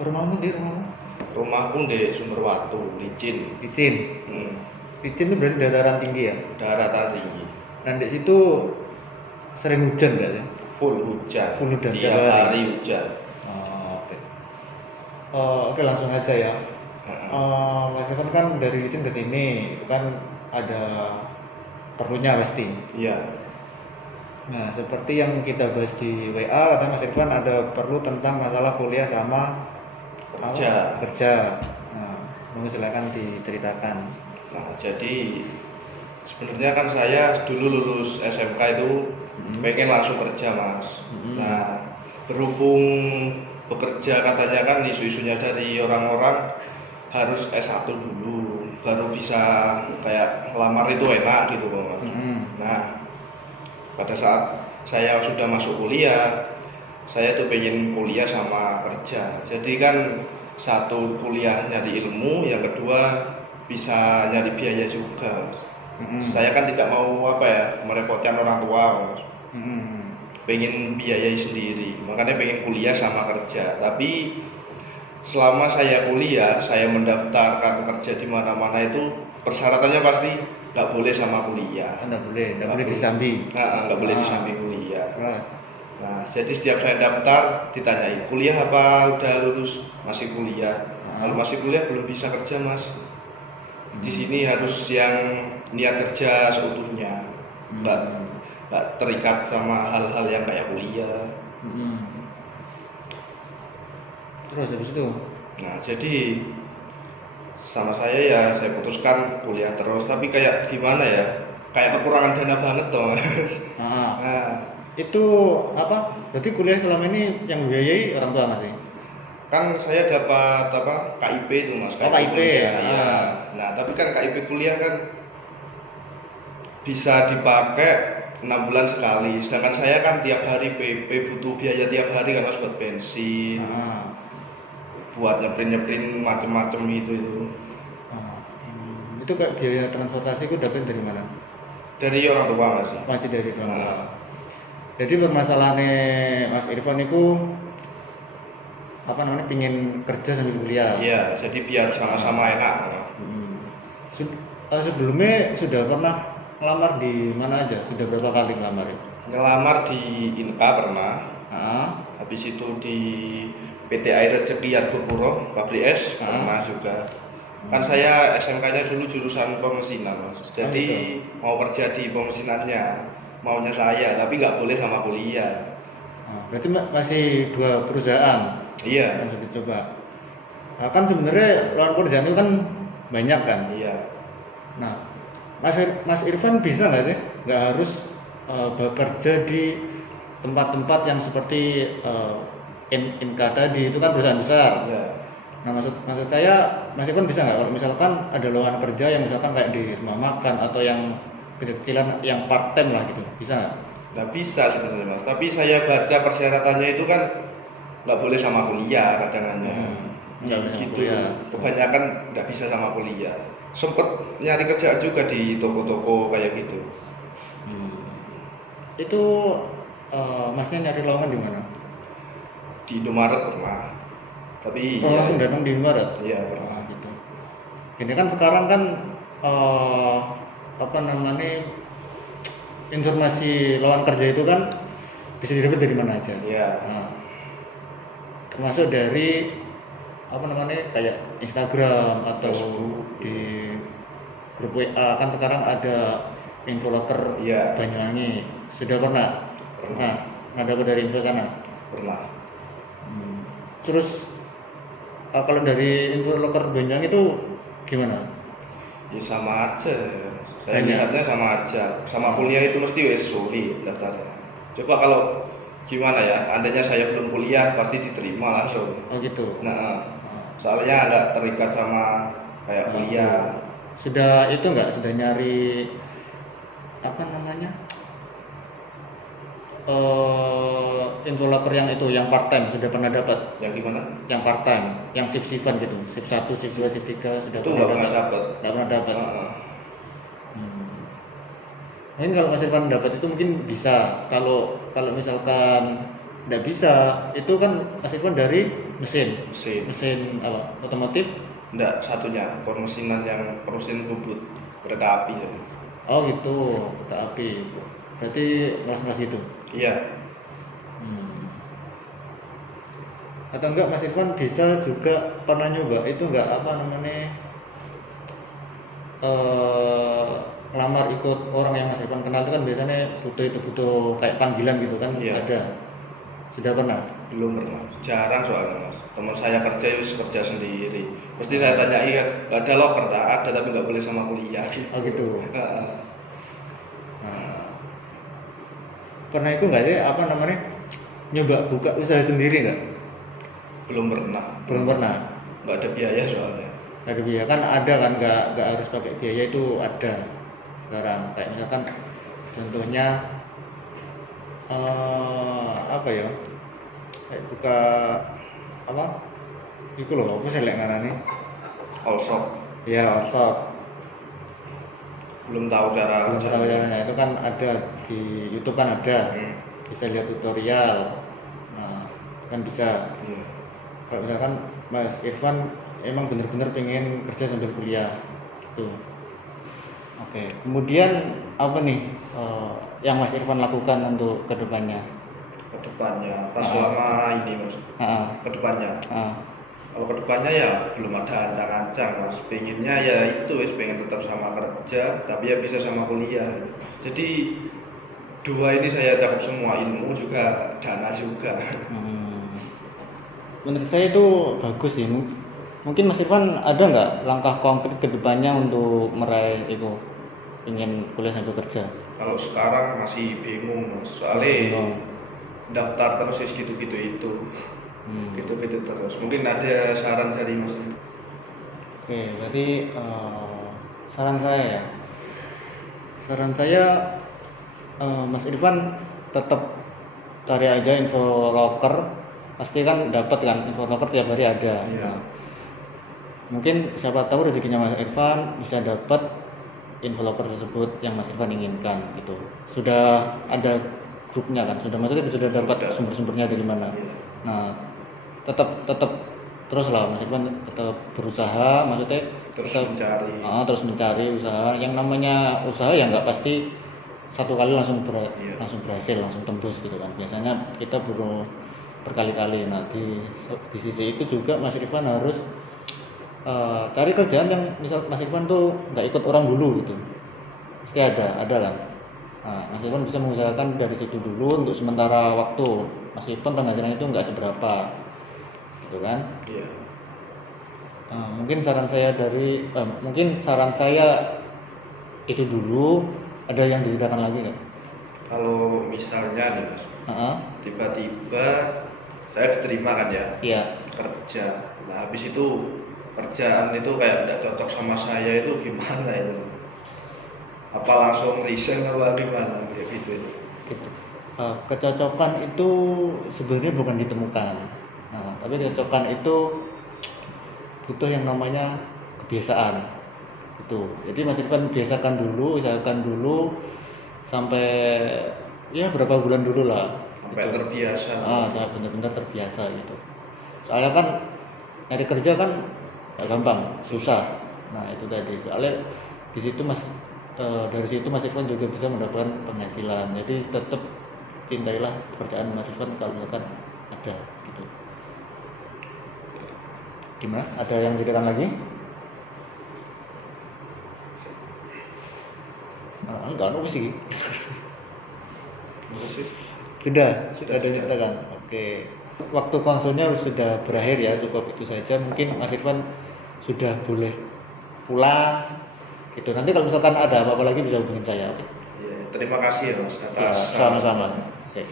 Rumahmu di rumahmu? Rumahku di Sumberwatu, licin. Picin. Hmm, Picin itu berarti dataran tinggi ya. daratan tinggi. Dan di situ sering hujan nggak sih? Full hujan. Full hujan tiap Tiap hari. hari hujan. Oh, oke. Oke, langsung aja ya. Heeh. Mas Irfan kan dari Licin ke sini, itu kan ada perlunya pasti. Iya, Nah, seperti yang kita bahas di WA, kata Mas Irfan ada perlu tentang masalah kuliah sama apa? kerja. Kerja. Nah, monggo silakan diceritakan. Nah, jadi sebenarnya kan saya dulu lulus SMK itu Mm-mm. pengen langsung kerja, Mas. Mm-mm. Nah, berhubung bekerja katanya kan isu-isunya dari orang-orang harus S1 dulu baru bisa kayak lamar itu enak gitu loh, Mas. Mm-mm. Nah, pada saat saya sudah masuk kuliah, saya tuh pengen kuliah sama kerja. Jadi kan satu kuliah nyari ilmu, yang kedua bisa nyari biaya juga, Mas. Mm-mm. Saya kan tidak mau apa ya merepotkan orang tua, Mas. Mm-mm. Pengen biayai sendiri, makanya pengen kuliah sama kerja. Tapi selama saya kuliah, saya mendaftarkan kerja di mana-mana itu persyaratannya pasti nggak boleh sama kuliah. Nggak boleh disambi. Nah, nggak boleh di Ah, samping kuliah. terus. Nah, jadi setiap saya daftar ditanyain kuliah apa udah lulus, masih kuliah. Kalau Ah. masih kuliah belum bisa kerja, Mas. Di Hmm. sini harus yang niat kerja seutuhnya, nggak Hmm. nggak terikat sama hal-hal yang kayak kuliah. Hmm. Terus habis itu. Nah, jadi sama saya ya saya putuskan kuliah terus, tapi kayak gimana ya? Kayak kekurangan dana banget toh, Mas. Ah. Nah, Itu apa? Berarti kuliah selama ini yang biayai orang tua masih? kan saya dapat apa KIP itu, Mas, Oh, KIP KIP. kuliah ya. Ah. Nah, tapi kan KIP kuliah kan bisa dipakai 6 bulan sekali, sedangkan saya kan tiap hari PP butuh biaya tiap hari kan, Mas, buat bensin, Ah. buat nyeprin macem-macem itu. Ah. Itu kayak biaya transportasi itu dapat dari mana? Dari orang tua, Mas. Masih dari orang tua. Nah, Jadi permasalahannya Mas Irfan itu apa namanya pingin kerja sambil kuliah. iya, jadi biar sama-sama enak. Hmm. Sebelumnya sudah pernah ngelamar di mana aja? Sudah berapa kali ngelamar ya? Ngelamar di Inka pernah, Ah. habis itu di PT Air Rezeki Argopuro, pabrik es Ah. pernah juga. Kan saya SMK-nya dulu jurusan pemesinan, Mas. Oh gitu. Jadi mau kerja di pemesinannya, maunya saya, tapi nggak boleh sama kuliah. Berarti masih dua perusahaan yang Iya, sudah dicoba. Kan sebenarnya lawan pekerjaan itu kan banyak kan. iya. Nah, Mas Irfan bisa nggak sih? Nggak harus bekerja di tempat-tempat yang seperti Inka tadi itu kan perusahaan besar. Iya. Nah, maksud saya Mas Irfan bisa nggak kalau misalkan ada lowongan kerja yang misalkan kayak di rumah makan atau yang kecil-kecilan yang part time lah gitu, bisa nggak? Nggak bisa sebenarnya, Mas. Tapi saya baca persyaratannya itu kan nggak boleh sama kuliah kadangannya. Nggak boleh sama Gitu. kuliah. Kebanyakan nggak bisa sama kuliah. Sempet nyari kerjaan juga di toko-toko kayak gitu. Hmm. Itu Masnya nyari lowongan di mana? Di Indomaret pernah. Tapi Oh, ya, langsung datang di Indomaret. iya pernah. Gitu. Ini kan sekarang kan eh, apa namanya informasi lowongan kerja itu kan bisa didapat dari mana aja. Iya. Nah, termasuk dari apa namanya kayak Instagram atau Facebook. di grup WA kan sekarang ada infoloker Iya. Banyuwangi. Sudah pernah? Pernah. Nah, dapat dari info sana. Pernah. Hmm. Terus kalau dari infoloker Banyuwangi itu gimana? Ya sama aja. Saya Banyak. lihatnya sama aja. Sama kuliah itu mesti wes sulit daftarnya. Coba kalau gimana ya? Andainya saya belum kuliah pasti diterima langsung. Oh gitu. Nah, soalnya nggak terikat sama kayak kuliah. Sudah itu enggak sudah nyari apa namanya? Infoloper yang itu yang part time sudah pernah dapat? Yang gimana? Yang part time, yang shift-shiftan gitu. Shift 1, shift 2, shift 3 sudah Itu pernah nggak pernah dapat? dapat. Enggak pernah dapat. Heeh. Hmm. Mungkin kalau Mas Irfan dapat itu mungkin bisa. Kalau misalkan nggak bisa. Itu kan Mas Irfan dari mesin Mesin. apa otomotif. Enggak, satunya permesinan yang mesin bubut kereta api ya. Oh gitu, kereta api. Berarti ngelas-ngelas gitu. Iya. Hmm. Atau enggak Mas Irfan bisa juga pernah nyoba itu enggak apa namanya ngelamar ikut orang yang Mas Irfan kenal itu kan biasanya butuh kayak panggilan gitu kan. Iya. Ada. Sudah pernah? Belum pernah, jarang soalnya Mas. Teman saya kerja sendiri. Pasti saya tanyai kan, "Nggak ada loker?" "Tak ada, tapi nggak boleh sama kuliah." Oh gitu. Heeh. Nah, pernah itu nggak sih apa namanya nyoba buka usaha sendiri nggak? Belum pernah. Belum pernah. Nggak ada biaya soalnya. Ada biaya kan ada kan nggak harus pakai biaya itu ada sekarang kayak misalkan contohnya apa ya kayak buka apa itu loh apa sih lek ngarani All shop. ya workshop Belum tahu cara belum tahu kerjanya. ya itu kan ada di YouTube kan ada Hmm. bisa lihat tutorial nah kan bisa Iya. kalau misalkan Mas Irfan emang bener-bener pengen kerja sambil kuliah gitu. Oke, kemudian apa nih yang Mas Irfan lakukan untuk kedepannya? Kedepannya, pas selama ini Mas. Kedepannya. Kalau kedepannya ya belum ada ancang-ancang Mas. Pengennya ya itu pengen tetap sama kerja, tapi ya bisa sama kuliah. Jadi dua ini saya cakup semua, ilmu juga, dana juga. Menurut saya itu bagus sih. Mungkin Mas Irfan ada nggak langkah konkret kedepannya untuk meraih itu ingin kuliah sambil kerja? Kalau sekarang masih bingung Mas, soalnya daftar terus gitu-gitu itu. Gitu-gitu terus. Mungkin ada saran dari Mas. Oke, berarti saran saya Mas Irfan tetap cari aja info loker, pasti kan dapat kan info loker tiap hari ada. Iya. Nah, mungkin siapa tahu rezekinya Mas Irfan bisa dapat info loker tersebut yang Mas Irfan inginkan gitu. Sudah ada grupnya kan, maksudnya sudah dapat sumber-sumbernya dari mana. Iya. Nah, tetap terus lah Mas Irfan tetap berusaha, maksudnya terus mencari usaha. Yang namanya usaha ya nggak pasti satu kali langsung berhasil, langsung tembus gitu kan. Biasanya kita perlu berkali-kali. Nah di sisi itu juga Mas Irfan harus cari kerjaan yang misal Mas Irfan tuh nggak ikut orang dulu gitu, pasti ada kan. Nah, Mas Irfan bisa mengusahakan dari situ dulu untuk sementara waktu, meskipun penghasilan itu nggak seberapa gitu kan. Iya. Mungkin saran saya itu dulu. Ada yang diceritakan lagi nggak? Kalau misalnya nih Mas, tiba-tiba saya diterima kan ya, Iya. kerja. Nah habis itu kerjaan itu kayak tidak cocok sama saya, itu gimana itu? Apa langsung resign apa gimana kayak gitu? Kecocokan itu sebenarnya bukan ditemukan. Nah, tapi kecocokan itu butuh yang namanya kebiasaan. Itu. Jadi Mas Irfan usahakan dulu sampai ya berapa bulan dulu lah. Sampai gitu. Terbiasa. Saya benar-benar terbiasa gitu. Soalnya kan nyari kerja kan gak gampang, susah. Nah itu tadi. Soalnya di situ dari situ Mas Irfan juga bisa mendapatkan penghasilan. Jadi tetap cintailah pekerjaan Mas Irfan kalau misalkan ada gitu. Gimana? Ada yang dikatakan lagi? Enggak sih. Sudah ada nyatakan. Oke. Waktu konsulnya sudah berakhir ya, cukup itu saja. Mungkin Mas Irfan sudah boleh pulang. Gitu. Nanti kalau misalkan ada apa-apa lagi bisa hubungin saya. Ya, terima kasih ya Mas atas sama-sama. Oke.